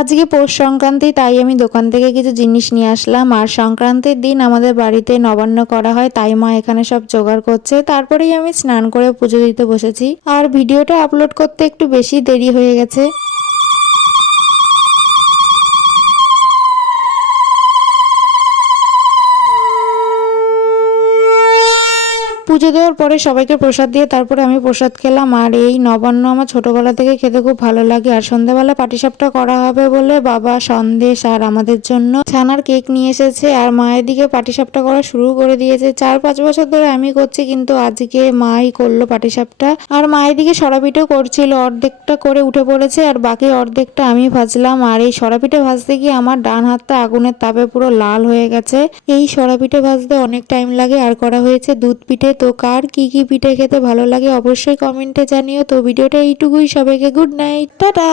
আজকে পৌষ সংক্রান্তি, তাই আমি দোকান থেকে কিছু জিনিস নিয়ে আসলাম। আর সংক্রান্তির দিন আমাদের বাড়িতে নবান্ন করা হয়, তাই মা এখানে সব জোগাড় করছে। তারপরেই আমি স্নান করে পুজো দিতে বসেছি। আর ভিডিওটা আপলোড করতে একটু বেশি দেরি হয়ে গেছে। পুজো দেওয়ার পরে সবাইকে প্রসাদ দিয়ে তারপরে আমি প্রসাদ খেলাম। আর এই নবান্ন আমার ছোটবেলা থেকে খেতে খুব ভালো লাগে। আর সন্ধ্যাবেলা পাটিসাপটা করা হবে বলে বাবা সন্দেশ আর আমাদের জন্য ছানার কেক নিয়ে এসেছে। আর মায়ের দিকে পাটিসাপটা করা শুরু করে দিয়েছে। 4-5 বছর ধরে আমি করছি, কিন্তু আজকে মাই করলো পাটিসাপটা। আর মায়ের দিকে সরাপিঠে করছিল, অর্ধেকটা করে উঠে পড়েছে আর বাকি অর্ধেকটা আমি ভাজলাম। আর এই সরাপিঠে ভাজতে গিয়ে আমার ডান হাতটা আগুনের তাপে পুরো লাল হয়ে গেছে। এই সরাপিঠে ভাজতে অনেক টাইম লাগে। আর করা হয়েছে দুধ পিঠে। তো কার কি কি পিঠে খেতে ভালো লাগে অবশ্যই কমেন্টে জানিও। তো ভিডিওটা এইটুকুই, সবাইকে গুড নাইট, টাটা।